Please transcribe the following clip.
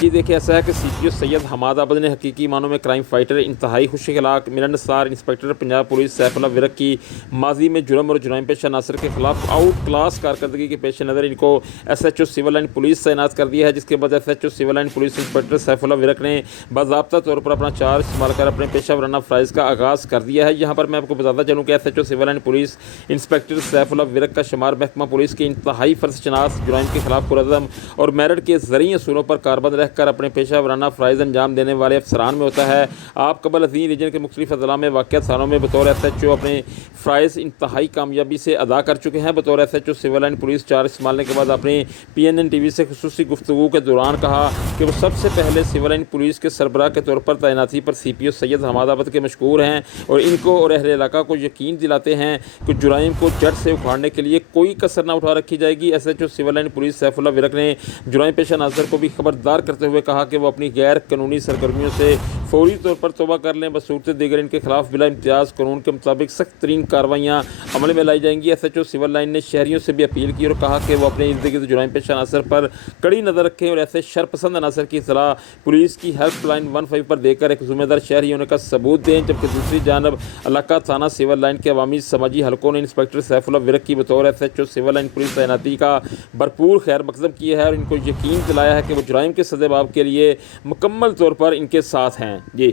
جی دیکھیں ایسا ہے کہ CPO سید حماد عابد نے حقیقی معنوں میں کرائم فائٹر انتہائی خوش اخلاق ملنسار inspector Punjab police Saif Ullah work کی ماضی میں جرم اور جرائم پیشہ عناصر کے خلاف آؤٹ کلاس کارکردگی کے پیش نظر ان کو SHO سول لائن پولیس تعینات کر دیا ہے، جس کے بعد SHO civil line police inspector Saif Ullah Virk نے باضابطہ طور پر اپنا چارج استعمال کر اپنے پیشہ ورانہ فرائض کا آغاز کر دیا ہے۔ یہاں پر میں آپ کو بتاتا چلوں کہ SHO civil line police inspector Saif Ullah Virk کا شمار محکمہ پولیس کے انتہائی فرض شناس جرائم کے خلاف پرعزم اور میرٹ کے زرعی اصولوں پر کاربند رہ کر اپنے پیشہ ورانہ فرائض انجام دینے والے افسران میں ہوتا ہے۔ آپ قبل ازیں ریجن کے مختلف اضلاع میں واقع تھانوں میں بطور SHO اپنے فرائض انتہائی کامیابی سے ادا کر چکے ہیں۔ بطور SHO civil line police charge سنبھالنے کے بعد اپنے PNN TV سے خصوصی گفتگو کے دوران کہا کہ وہ سب سے پہلے سول لائن پولیس کے سربراہ کے طور پر تعیناتی پر CPO سید حماد عابد کے مشکور ہیں اور ان کو اور اہل علاقہ کو یقین دلاتے ہیں کہ جرائم کو جڑ سے اکھاڑنے کے لیے کوئی کسر نہ اٹھا رکھی جائے گی۔ SHO civil line police Saif Ullah Virk نے جرائم پیشہ عناصر کو بھی خبردار کرتے ہوئے کہا کہ وہ اپنی غیر قانونی سرگرمیوں سے فوری طور پر توبہ کر لیں، بصورت دیگر ان کے خلاف بلا امتیاز قانون کے مطابق سخت ترین کارروائیاں عمل میں لائی جائیں گی۔ SHO سول لائن نے شہریوں سے بھی اپیل کی اور کہا کہ وہ اپنے ارد گرد جرائم پیشہ عناصر پر کڑی نظر رکھیں اور ایسے شرپسند عناصر کی اطلاع پولیس کی ہیلپ لائن 15 پر دے کر ایک ذمہ دار شہری ہونے کا ثبوت دیں، جبکہ دوسری جانب علاقہ تھانہ سول لائن کے عوامی سماجی حلقوں نے انسپکٹر سیف اللہ ورک کی بطور SHO سول لائن پولیس تعیناتی کا بھرپور خیر مقدم کیا ہے اور ان کو یقین دلایا ہے کہ وہ جرائم کے سزا باب کے لیے مکمل طور پر ان کے ساتھ ہیں۔ جی